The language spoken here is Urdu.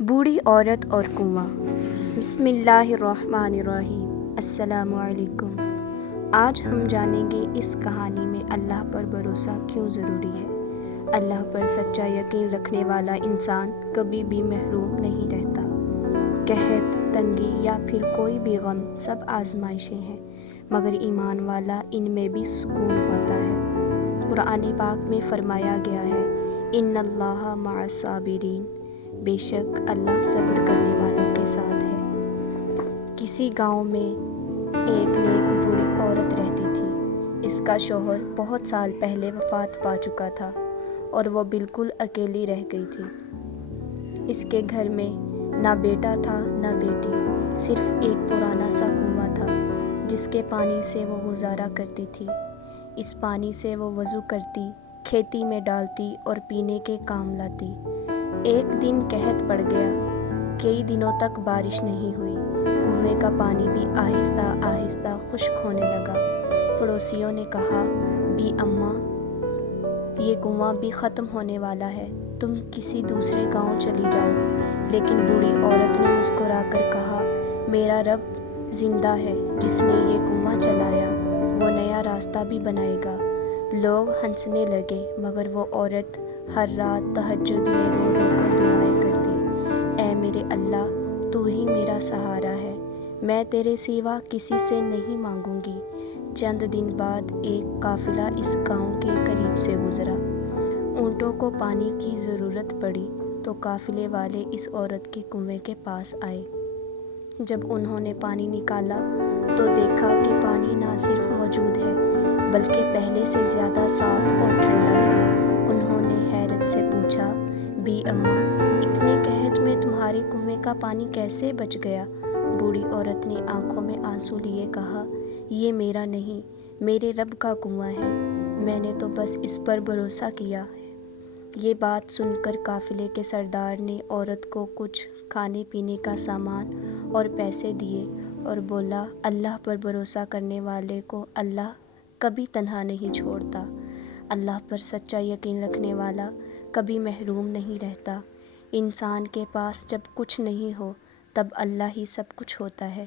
بوڑھی عورت اور کنواں۔ بسم اللہ الرحمن الرحیم۔ السلام علیکم۔ آج ہم جانیں گے اس کہانی میں اللہ پر بھروسہ کیوں ضروری ہے۔ اللہ پر سچا یقین رکھنے والا انسان کبھی بھی محروم نہیں رہتا۔ قحط، تنگی یا پھر کوئی بھی غم سب آزمائشیں ہیں، مگر ایمان والا ان میں بھی سکون پاتا ہے۔ قرآن پاک میں فرمایا گیا ہے، ان اللہ مع الصابرین، بے شک اللہ صبر کرنے والوں کے ساتھ ہے۔ کسی گاؤں میں ایک نیک بوڑھی عورت رہتی تھی۔ اس کا شوہر بہت سال پہلے وفات پا چکا تھا اور وہ بالکل اکیلی رہ گئی تھی۔ اس کے گھر میں نہ بیٹا تھا نہ بیٹی، صرف ایک پرانا سا کنواں تھا جس کے پانی سے وہ گزارا کرتی تھی۔ اس پانی سے وہ وضو کرتی، کھیتی میں ڈالتی اور پینے کے کام لاتی۔ ایک دن قحط پڑ گیا، کئی دنوں تک بارش نہیں ہوئی، کنویں کا پانی بھی آہستہ آہستہ خشک ہونے لگا۔ پڑوسیوں نے کہا، بی اماں، یہ کنواں بھی ختم ہونے والا ہے، تم کسی دوسرے گاؤں چلی جاؤ۔ لیکن بوڑھی عورت نے مسکرا کر کہا، میرا رب زندہ ہے جس نے یہ کنواں چلایا، وہ نیا راستہ بھی بنائے گا۔ لوگ ہنسنے لگے، مگر وہ عورت ہر رات تہجد میں رو رو کر دعائیں کرتی، اے میرے اللہ، تو ہی میرا سہارا ہے، میں تیرے سوا کسی سے نہیں مانگوں گی۔ چند دن بعد ایک قافلہ اس گاؤں کے قریب سے گزرا۔ اونٹوں کو پانی کی ضرورت پڑی تو قافلے والے اس عورت کے کنویں کے پاس آئے۔ جب انہوں نے پانی نکالا تو دیکھا کہ پانی نہ صرف موجود ہے بلکہ پہلے سے زیادہ صاف اور ٹھنڈا ہے۔ انہوں نے حیرت سے پوچھا، بی اماں، اتنے قحط میں تمہارے کنویں کا پانی کیسے بچ گیا؟ بوڑھی عورت نے آنکھوں میں آنسو لیے کہا، یہ میرا نہیں، میرے رب کا کنواں ہے، میں نے تو بس اس پر بھروسہ کیا ہے۔ یہ بات سن کر قافلے کے سردار نے عورت کو کچھ کھانے پینے کا سامان اور پیسے دیے اور بولا، اللہ پر بھروسہ کرنے والے کو اللہ کبھی تنہا نہیں چھوڑتا۔ اللہ پر سچا یقین رکھنے والا کبھی محروم نہیں رہتا۔ انسان کے پاس جب کچھ نہیں ہو تب اللہ ہی سب کچھ ہوتا ہے۔